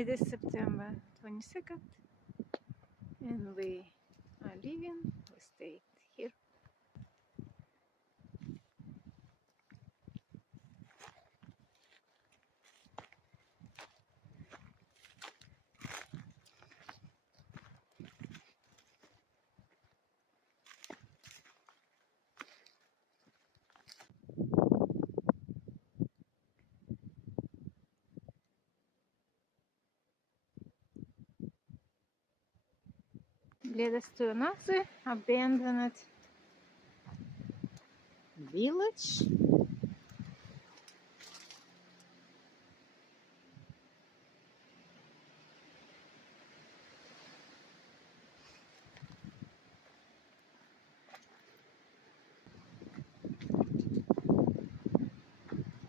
It is September 22nd and we are leaving. We stayed here. Led us to another abandoned village.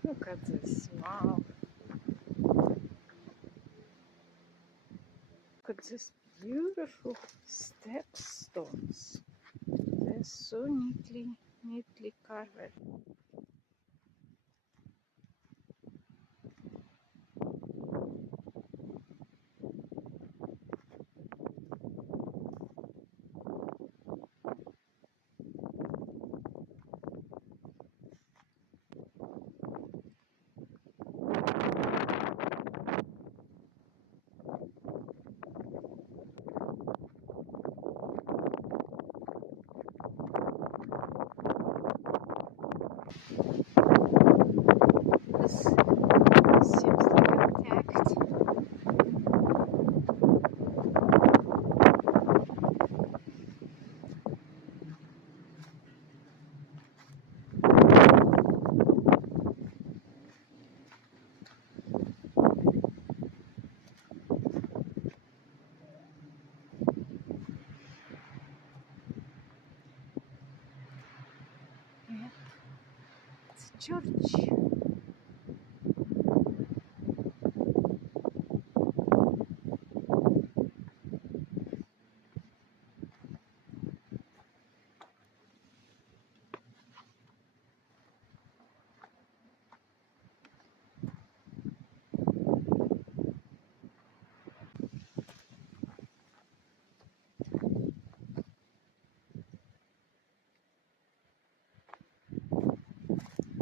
Look at this, wow. Look at these beautiful step stones. They're so neatly carved. This seems like intact. Yeah, it's a church.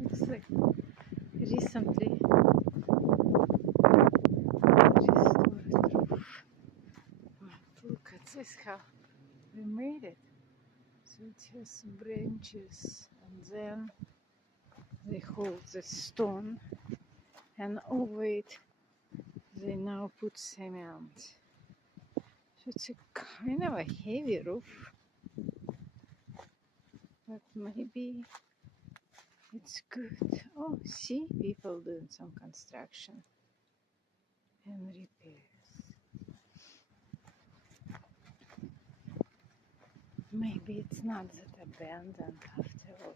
Looks like recently restored roof. But look at this, how we made it. So it has branches and then they hold the stone and over it they now put cement. So it's a kind of a heavy roof, but maybe it's good. Oh, see, people doing some construction and repairs. Maybe it's not that abandoned after all.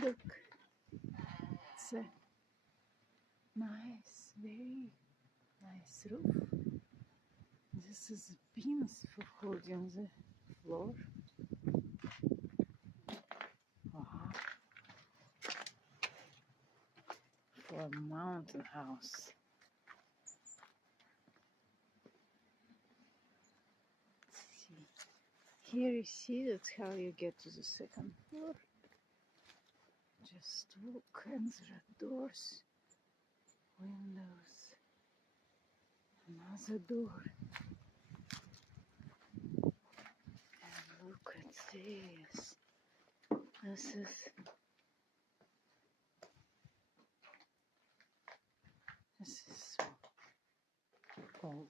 Look, it's a nice, very nice roof. This is beams for holding the floor. Wow. For a mountain house. Let's see. Here you see that's how you get to the second floor. Just walk and there are doors, windows, another door. And look at this. This is so old.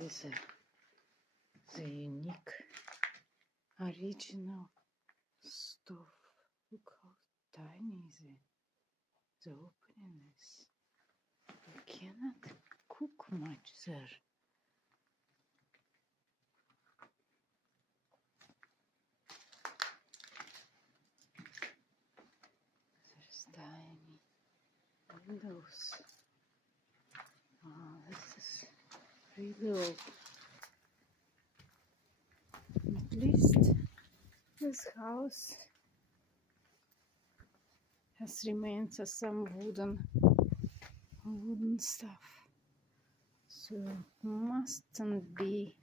These are the unique original stove. Look how tiny the opening is. You cannot cook much there. tiny windows. Oh, this is really old. At least this house has remains of some wooden stuff, so mustn't be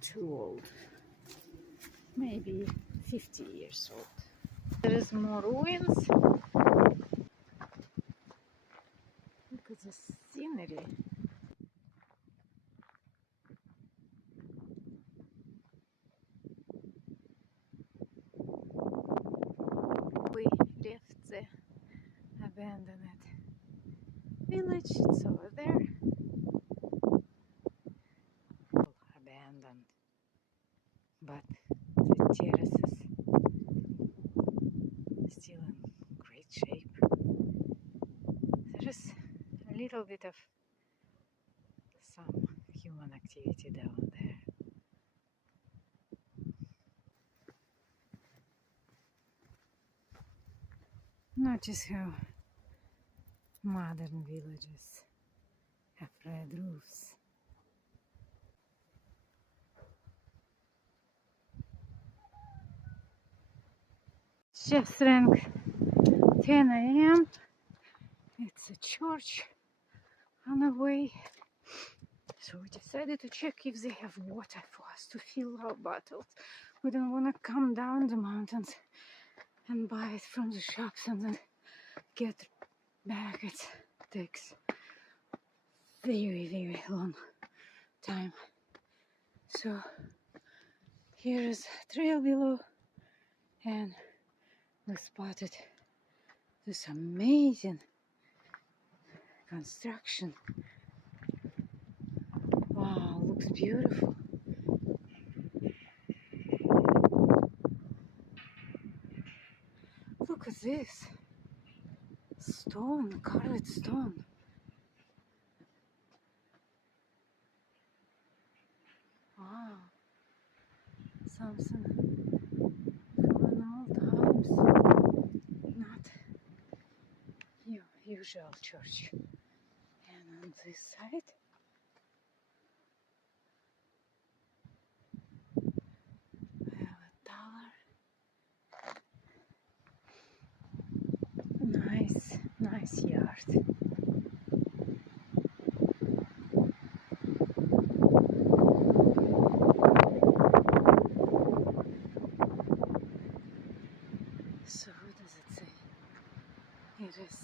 too old. Maybe 50 years old. There is more ruins. Look at the scenery. We left the abandoned village. It's over there. Abandoned, but the terraces still in great shape. There is a little bit of some human activity down there. Notice how modern villages have red roofs. It's just rang 10 a.m. It's a church on the way. So we decided to check if they have water for us to fill our bottles. We don't want to come down the mountains and buy it from the shops and then get back. It takes very, very long time. So here is a trail below, and we spotted this amazing construction. Wow, looks beautiful. Look at this stone, carved stone. Wow, something from an old times, not your usual church. And on this side, we have a tower. Nice yard. So what does it say? It is.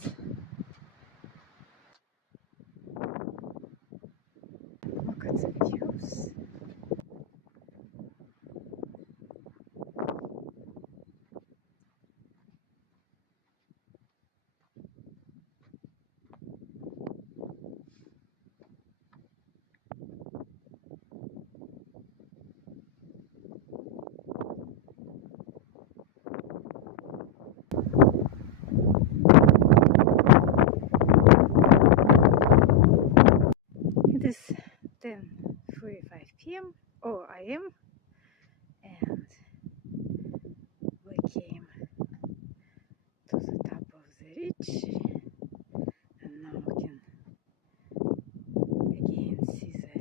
Look at the views. It is 10:45 p.m. or a.m. and we came to the top of the ridge, and now we can again see the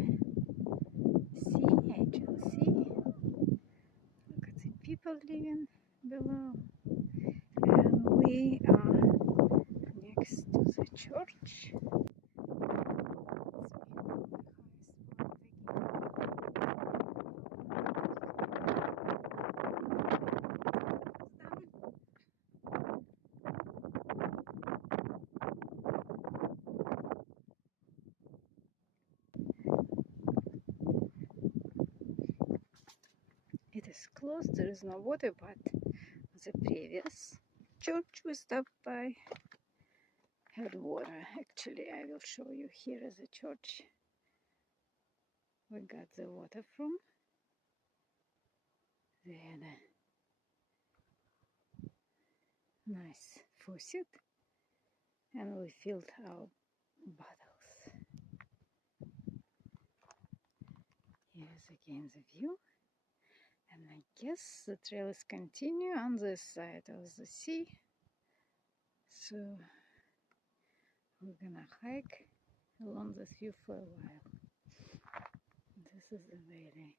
sea, Aegean Sea. Look at the people living below, and we are next to the church. It is closed, there is no water, but the previous church we stopped by had water. Actually, I will show you. Here is the church we got the water from. They had a nice faucet and we filled our bottles. Here's again the view, and I guess the trails continue on this side of the sea. So we're gonna hike along this view for a while. This is the valley.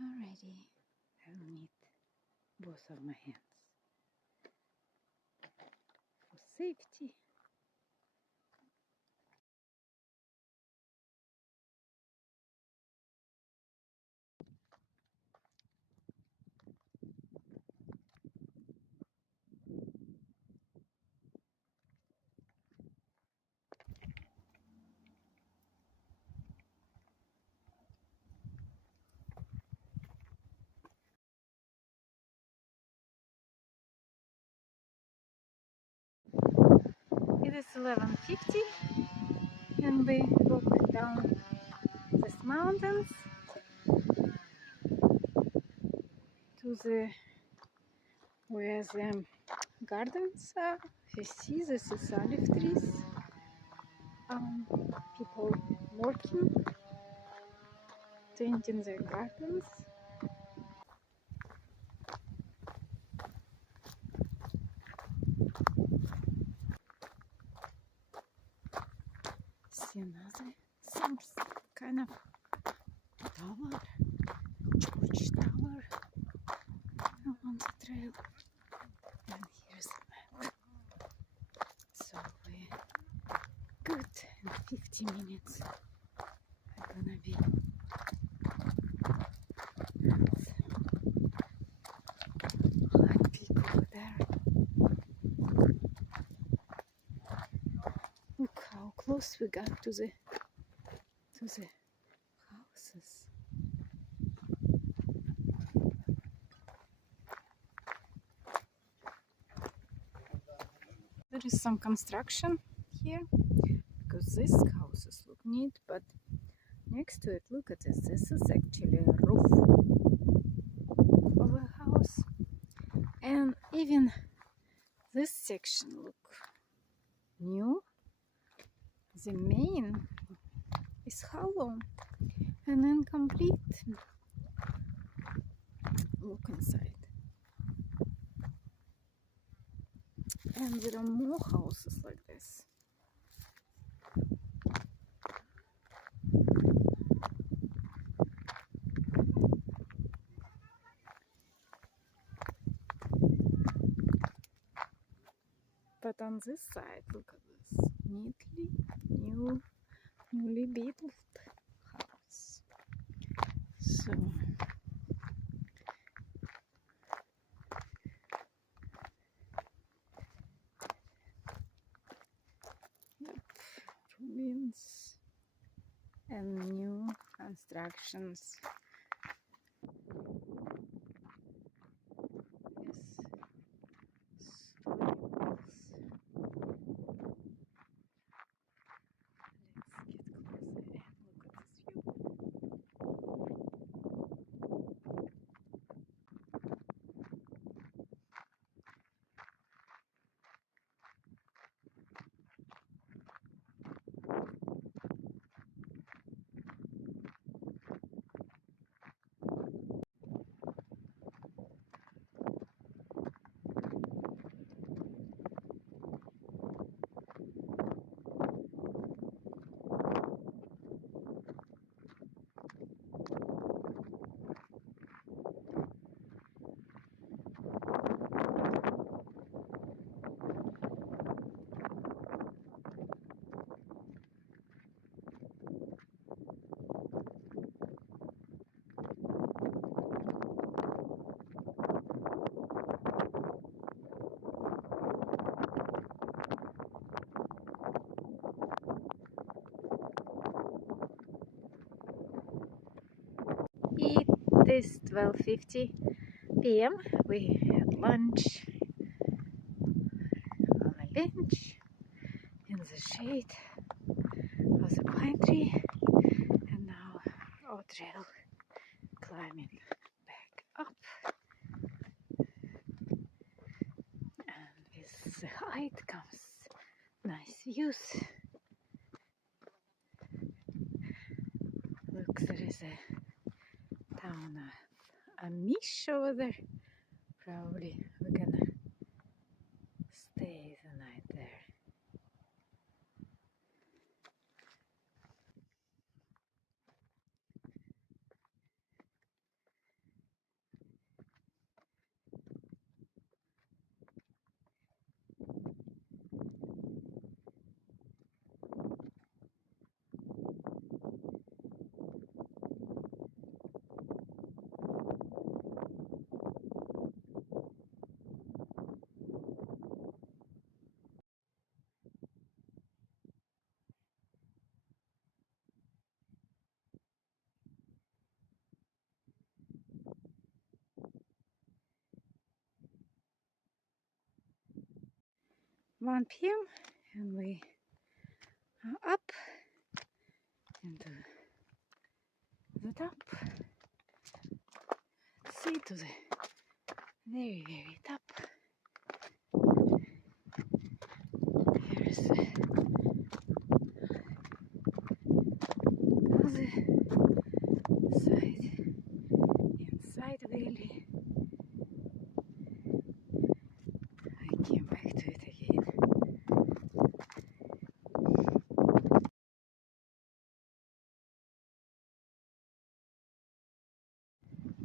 Alrighty, I'll need both of my hands for safety. It is 11:50 and we walk down these mountains to the where the gardens are. You see, this is olive trees. People working, tending their gardens. See another, some kind of tower, church tower along the trail. And here's the map. So we're good in 50 minutes. I'm gonna be at peak over there. Look how close we got to the houses. There is some construction here because these houses look neat, but next to it, look at this. This is actually a roof of a house, and even this section look new. The main is hollow and incomplete. Look inside. And there are more houses like this. But on this side, look at this. Newly built house. So ruins and new constructions. Yes, story walls. Let's get closer and look at this view. 12:50 p.m. We had lunch on a bench in the shade of the pine tree, and now our trail climbing back up, and with the height comes nice views. Look, there is a town of Amish over there. Probably we're gonna stay the night there. One p.m. and we are up into the top. See, to the very, very top. Here is the other side, inside valley. I came back to it again.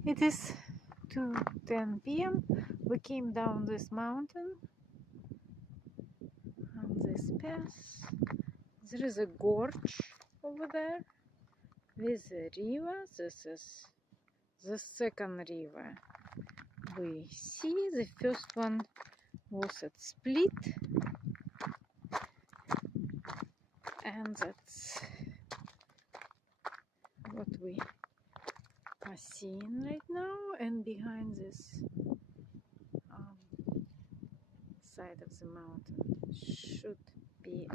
It is 2:10 p.m. We came down this mountain on this path. There is a gorge over there with a river. This is the second river we see. The first one was at Split, and that's what we are seeing right now. And behind this side of the mountain should be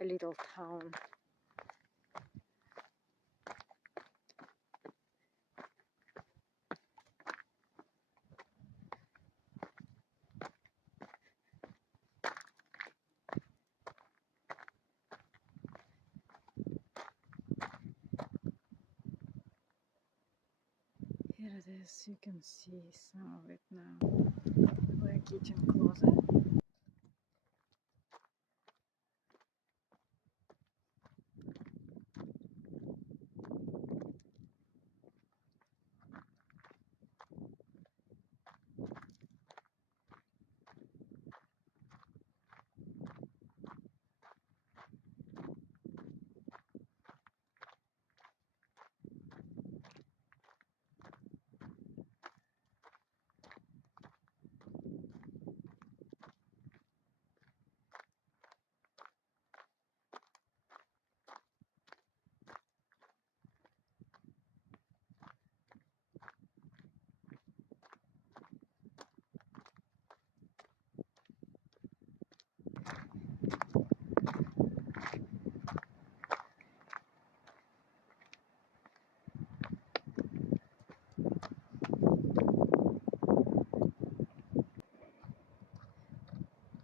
a little town. Here it is, you can see some of it now. We're getting closer.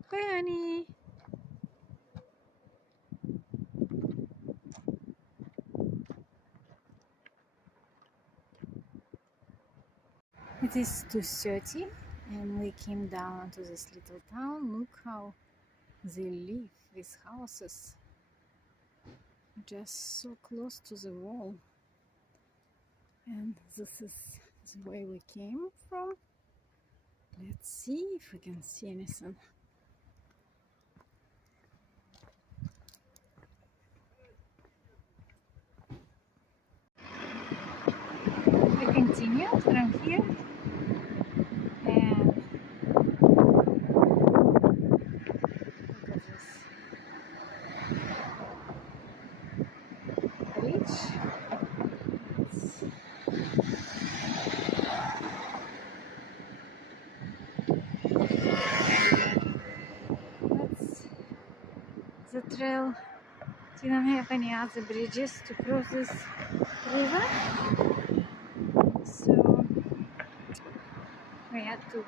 Hi, honey. It is 2:30 and we came down to this little town. Look how they live with houses just so close to the wall. And this is the way we came from. Let's see if we can see anything. We continue from here, and look at this bridge. It's trail didn't have any other bridges to cross this river, so we had to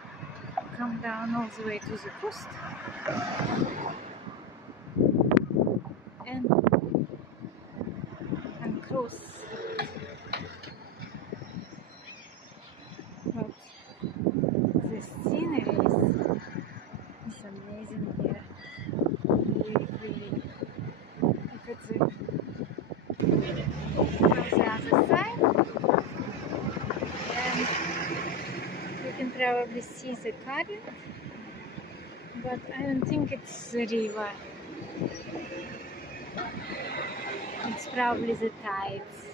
come down all the way to the coast and cross. But the scenery is amazing here. Really, look at the other side, and you can probably see the current, but I don't think it's the river. It's probably the tides.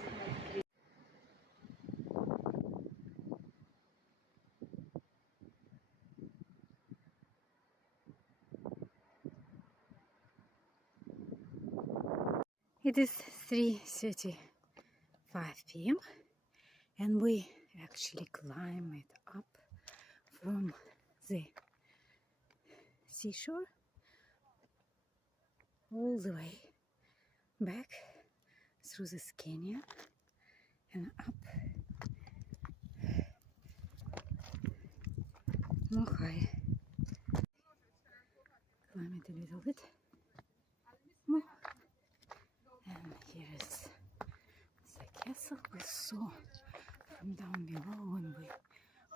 It is 3:35 p.m. and we actually climb it up from the seashore all the way back through this canyon and up more high. Climb it a little bit more. And here is the castle we saw from down below when we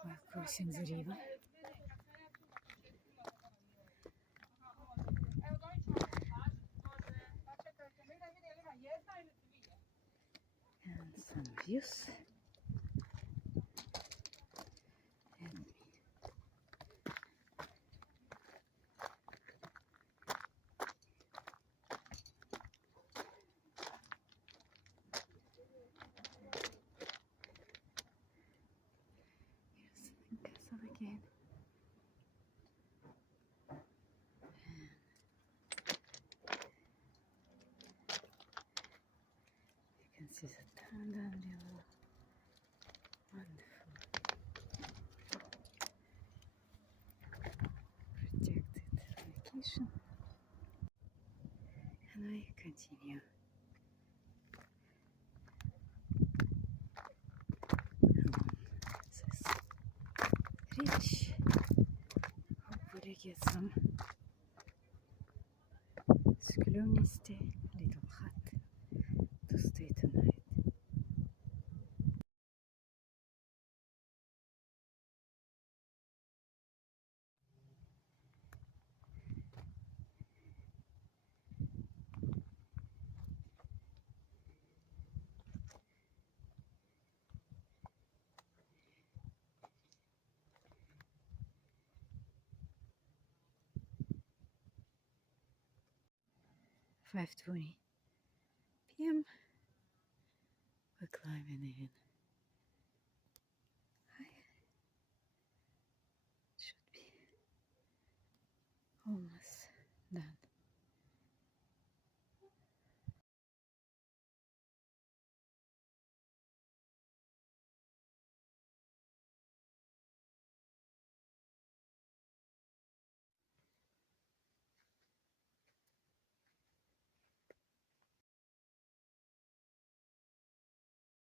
were crossing the river. And some views. And here's the castle again. You can see the town down below. Wonderful. Protected location. And we continue along this ridge. Hopefully get some skluniste little hut to stay tonight. "5:20 p.m. We're climbing in.